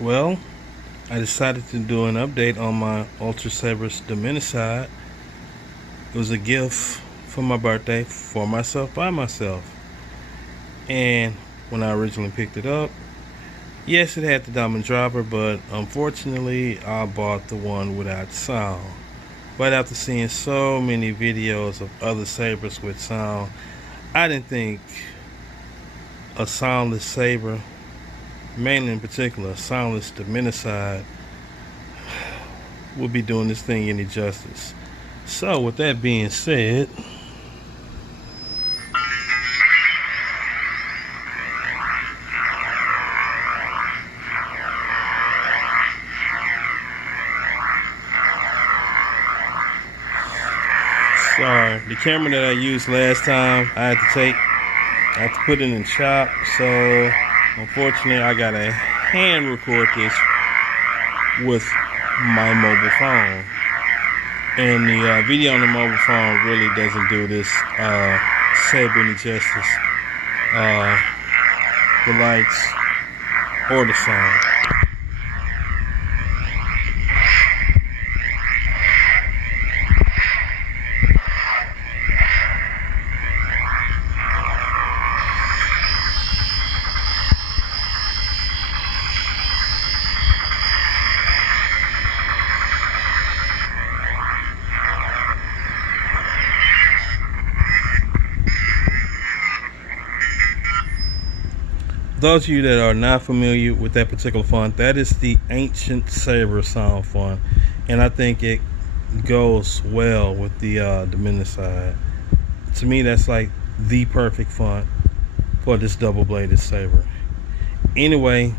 Well, I decided to do an update on my Ultrasabers Dominicide. It was a gift for my birthday for myself by myself. And when I originally picked it up, yes, it had the diamond dropper, but unfortunately, I bought the one without sound. But after seeing so many videos of other sabers with sound, I didn't think a soundless saber, mainly in particular a soundless Dominicide, would be doing this thing any justice. So with that being said, sorry, the camera that I used last time, I had to put it in shop, so unfortunately I gotta hand record this with my mobile phone. And the video on the mobile phone really doesn't do this saber any justice. The lights or the sound. Those of you that are not familiar with that particular font, that is the Ancient Saber sound font, and I think it goes well with the Dominicide. To me, that's like the perfect font for this double-bladed saber. Anyway,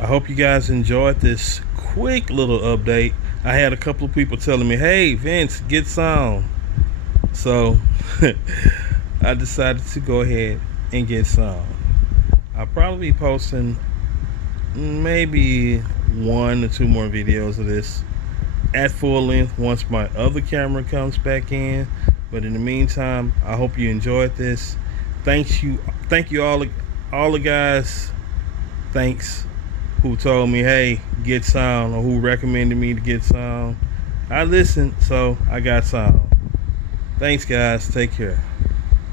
I hope you guys enjoyed this quick little update. I had a couple of people telling me, "Hey, Vince, get sound." So I decided to go ahead and get sound. I'll probably be posting maybe 1 or 2 more videos of this at full length once my other camera comes back in. But in the meantime, I hope you enjoyed this. Thank you all the guys. Thanks who told me, hey, get sound, or who recommended me to get sound. I listened, so I got sound. Thanks, guys. Take care.